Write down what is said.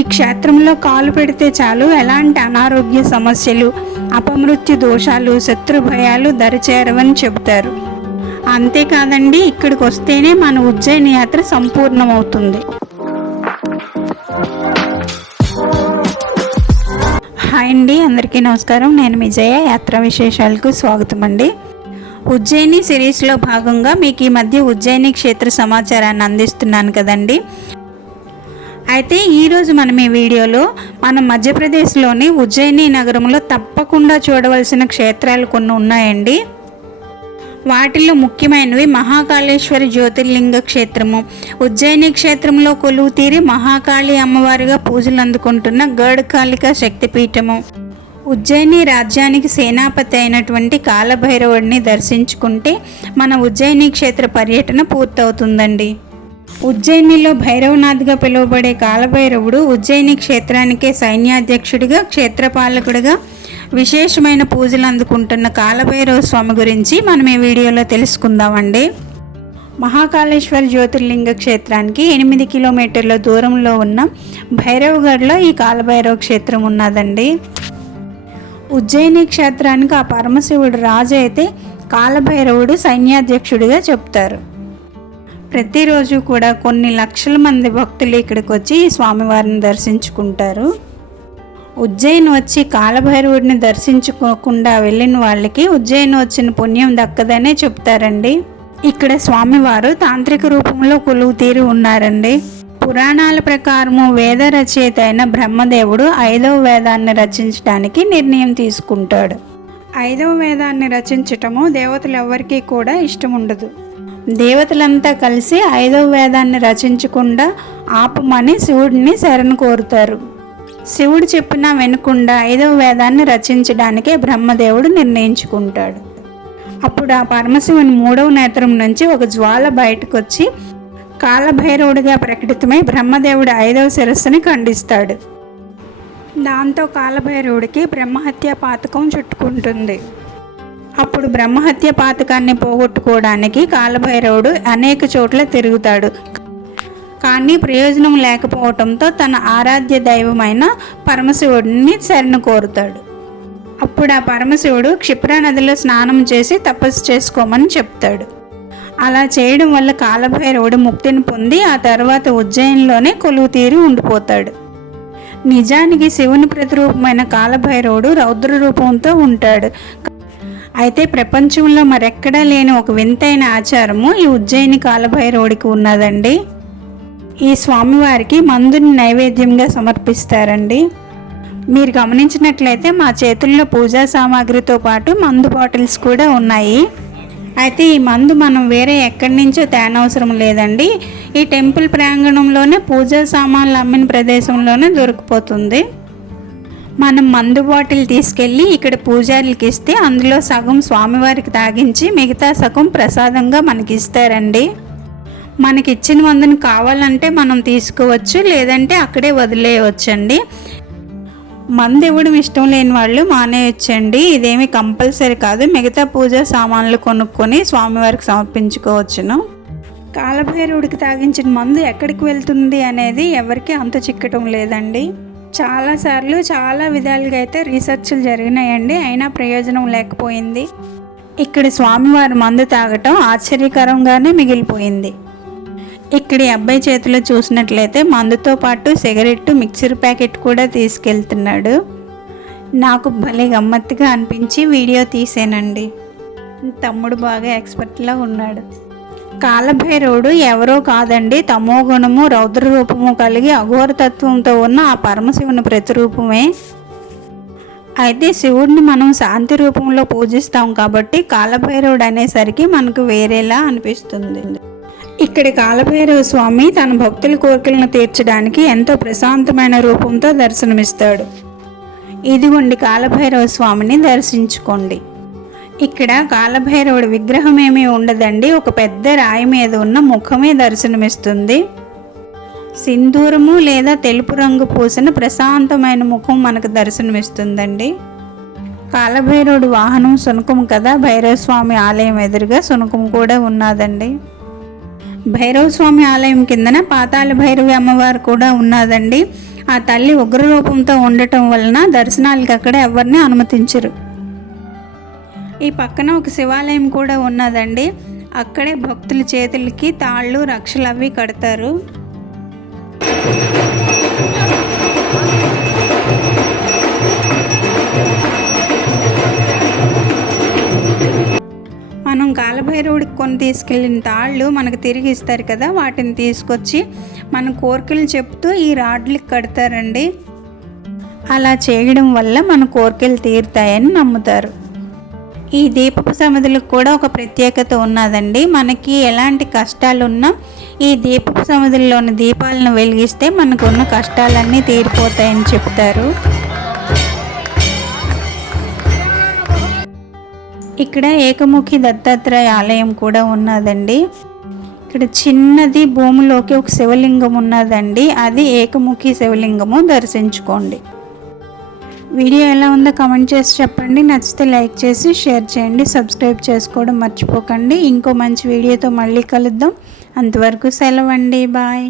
ఈ క్షేత్రంలో కాలు పెడితే చాలు ఎలాంటి అనారోగ్య సమస్యలు, అపమృత్యు దోషాలు, శత్రు భయాలు దరిచేరవని చెబుతారు. అంతేకాదండి, ఇక్కడికి వస్తేనే మన ఉజ్జయిని యాత్ర సంపూర్ణమవుతుంది. హాయ్ అండి, అందరికీ నమస్కారం. నేను మీ జయ. యాత్రా విశేషాలకు స్వాగతం అండి. ఉజ్జయిని సిరీస్లో భాగంగా మీకు ఈ మధ్య ఉజ్జయిని క్షేత్ర సమాచారాన్ని అందిస్తున్నాను కదండి. అయితే ఈరోజు మనం ఈ వీడియోలో మనం మధ్యప్రదేశ్లోని ఉజ్జయిని నగరంలో తప్పకుండా చూడవలసిన క్షేత్రాలు కొన్ని ఉన్నాయండి. వాటిల్లో ముఖ్యమైనవి మహాకాళేశ్వరి జ్యోతిర్లింగ క్షేత్రము, ఉజ్జయిని క్షేత్రంలో కొలువు తీరి మహాకాళి అమ్మవారిగా పూజలు అందుకుంటున్న గఢకాళిక శక్తిపీఠము, ఉజ్జయిని రాజ్యానికి సేనాపతి అయినటువంటి కాలభైరవుడిని దర్శించుకుంటే మన ఉజ్జయిని క్షేత్ర పర్యటన పూర్తవుతుందండి. ఉజ్జయినిలో భైరవనాథ్గా పిలువబడే కాలభైరవుడు ఉజ్జయిని క్షేత్రానికే సైన్యాధ్యక్షుడిగా, క్షేత్రపాలకుడిగా విశేషమైన పూజలు అందుకుంటున్న కాలభైరవ స్వామి గురించి మనం ఈ వీడియోలో తెలుసుకుందామండి. మహాకాళేశ్వర జ్యోతిర్లింగ క్షేత్రానికి 8 కిలోమీటర్ల దూరంలో ఉన్న భైరవగఢ్లో ఈ కాలభైరవ క్షేత్రం ఉన్నదండి. ఉజ్జయిని క్షేత్రానికి ఆ పరమశివుడు రాజు అయితే కాలభైరవుడు సైన్యాధ్యక్షుడిగా చెప్తారు. ప్రతిరోజు కూడా కొన్ని లక్షల మంది భక్తులు ఇక్కడికి వచ్చి ఈ స్వామివారిని దర్శించుకుంటారు. ఉజ్జయిని వచ్చి కాలభైరవుడిని దర్శించుకోకుండా వెళ్ళిన వాళ్ళకి ఉజ్జయిని వచ్చిన పుణ్యం దక్కదనే చెప్తారండి. ఇక్కడ స్వామివారు తాంత్రిక రూపంలో కొలువు తీరి ఉన్నారండి. పురాణాల ప్రకారము వేద రచయిత అయిన బ్రహ్మదేవుడు 5వ వేదాన్ని రచించడానికి నిర్ణయం తీసుకుంటాడు. 5వ వేదాన్ని రచించటము దేవతలు ఎవరికీ కూడా ఇష్టం ఉండదు. దేవతలంతా కలిసి 5వ వేదాన్ని రచించకుండా ఆపమని శివుడిని శరణు కోరుతారు. శివుడు చెప్పినా వినకుండా 5వ వేదాన్ని రచించడానికే బ్రహ్మదేవుడు నిర్ణయించుకుంటాడు. అప్పుడు ఆ పరమశివుని 3వ నేత్రం నుంచి ఒక జ్వాల బయటకు వచ్చి కాలభైరవుడిగా ప్రకటితమై బ్రహ్మదేవుడి 5వ శిరస్సుని ఖండిస్తాడు. దాంతో కాలభైరవుడికి బ్రహ్మహత్య పాతకం చుట్టుకుంటుంది. అప్పుడు బ్రహ్మహత్య పాతకాన్ని పోగొట్టుకోవడానికి కాలభైరవుడు అనేక చోట్ల తిరుగుతాడు. కానీ ప్రయోజనం లేకపోవడంతో తన ఆరాధ్య దైవమైన పరమశివుడిని శరణు కోరుతాడు. అప్పుడు ఆ పరమశివుడు క్షిప్రా నదిలో స్నానం చేసి తపస్సు చేసుకోమని చెప్తాడు. అలా చేయడం వల్ల కాలభైరవుడు ముక్తిని పొంది ఆ తర్వాత ఉజ్జయినిలోనే కొలువు తీరి ఉండిపోతాడు. నిజానికి శివుని ప్రతిరూపమైన కాలభైరవుడు రౌద్ర రూపంతో ఉంటాడు. అయితే ప్రపంచంలో మరెక్కడా లేని ఒక వింతైన ఆచారము ఈ ఉజ్జయిని కాలభైరవుడికి ఉన్నదండి. ఈ స్వామివారికి మందుని నైవేద్యంగా సమర్పిస్తారండి. మీరు గమనించినట్లయితే మా చేతుల్లో పూజా సామాగ్రితో పాటు మందు బాటిల్స్ కూడా ఉన్నాయి. అయితే ఈ మందు మనం వేరే ఎక్కడి నుంచో తేనవసరం లేదండి. ఈ టెంపుల్ ప్రాంగణంలోనే పూజా సామాన్లు అమ్మిన ప్రదేశంలోనే దొరికిపోతుంది. మనం మందు బాటిల్ తీసుకెళ్ళి ఇక్కడ పూజారులకి ఇస్తే అందులో సగం స్వామివారికి తాగించి మిగతా సగం ప్రసాదంగా మనకి ఇస్తారండి. మనకి ఇచ్చిన మందుని కావాలంటే మనం తీసుకోవచ్చు, లేదంటే అక్కడే వదిలేయవచ్చండి. మందు ఇవ్వడం ఇష్టం లేని వాళ్ళు మానేయచ్చండి. ఇదేమి కంపల్సరీ కాదు. మిగతా పూజా సామాన్లు కొనుక్కొని స్వామివారికి సమర్పించుకోవచ్చును. కాలభైరవుడికి తాగించిన మందు ఎక్కడికి వెళ్తుంది అనేది ఎవరికి అంత చిక్కటం లేదండి. చాలాసార్లు చాలా విధాలుగా అయితే రీసెర్చ్లు జరిగినాయండి, అయినా ప్రయోజనం లేకపోయింది. ఇక్కడ స్వామివారి మందు తాగటం ఆశ్చర్యకరంగానే మిగిలిపోయింది. ఇక్కడ ఈ అబ్బాయి చేతిలో చూసినట్లయితే మందుతో పాటు సిగరెట్, మిక్సర్ ప్యాకెట్ కూడా తీసుకెళ్తున్నాడు. నాకు భలే గమ్మత్తుగా అనిపించి వీడియో తీసానండి. తమ్ముడు బాగా ఎక్స్పర్ట్లా ఉన్నాడు. కాలభైరవుడు ఎవరో కాదండి, తమో గుణము రౌద్ర రూపము కలిగి అఘోరతత్వంతో ఉన్న ఆ పరమశివుని ప్రతిరూపమే. అయితే శివుడిని మనం శాంతి రూపంలో పూజిస్తాం కాబట్టి కాలభైరవుడు అనేసరికి మనకు వేరేలా అనిపిస్తుంది. ఇక్కడి కాలభైరవ స్వామి తన భక్తుల కోరికలను తీర్చడానికి ఎంతో ప్రశాంతమైన రూపంతో దర్శనమిస్తాడు. ఇదిగోండి కాలభైరవ స్వామిని దర్శించుకోండి. ఇక్కడ కాలభైరవుడి విగ్రహం ఏమీ ఉండదండి, ఒక పెద్ద రాయి మీద ఉన్న ముఖమే దర్శనమిస్తుంది. సింధూరము లేదా తెలుపు రంగు పూసిన ప్రశాంతమైన ముఖం మనకు దర్శనమిస్తుందండి. కాలభైరవుడి వాహనం సునకం కదా, భైరవస్వామి ఆలయం ఎదురుగా సునకం కూడా ఉన్నదండి. భైరవ స్వామి ఆలయం కిందన పాతాళ భైరవి అమ్మవారు కూడా ఉన్నదండి. ఆ తల్లి ఉగ్రరూపంతో ఉండటం వలన దర్శనాలకి అక్కడ ఎవరిని అనుమతించరు. ఈ పక్కన ఒక శివాలయం కూడా ఉన్నదండి. అక్కడే భక్తుల చేతులకి తాళ్ళు రక్షలు అవి కడతారు. మనం కాలభైరవుడికి కొని తీసుకెళ్ళిన తాళ్ళు మనకు తిరిగి ఇస్తారు కదా, వాటిని తీసుకొచ్చి మన కోరికలు చెప్తూ ఈ రాడ్లకి కడతారండి. అలా చేయడం వల్ల మన కోరికలు తీరుతాయని నమ్ముతారు. ఈ దీపపు సమిధులకు కూడా ఒక ప్రత్యేకత ఉన్నదండి. మనకి ఎలాంటి కష్టాలున్నా ఈ దీపపు సమిధుల్లోని దీపాలను వెలిగిస్తే మనకున్న కష్టాలన్నీ తీరిపోతాయని చెప్తారు. ఇక్కడ ఏకముఖి దత్తాత్రేయ ఆలయం కూడా ఉన్నదండి. ఇక్కడ చిన్నది భూమిలోకి ఒక శివలింగం ఉన్నదండి. అది ఏకముఖి శివలింగము, దర్శించుకోండి. వీడియో ఎలా ఉందో కామెంట్ చేసి చెప్పండి. నచ్చితే లైక్ చేసి షేర్ చేయండి. సబ్స్క్రైబ్ చేసుకోవడం మర్చిపోకండి. ఇంకో మంచి వీడియోతో మళ్ళీ కలుద్దాం. అంతవరకు సెలవండి. బాయ్.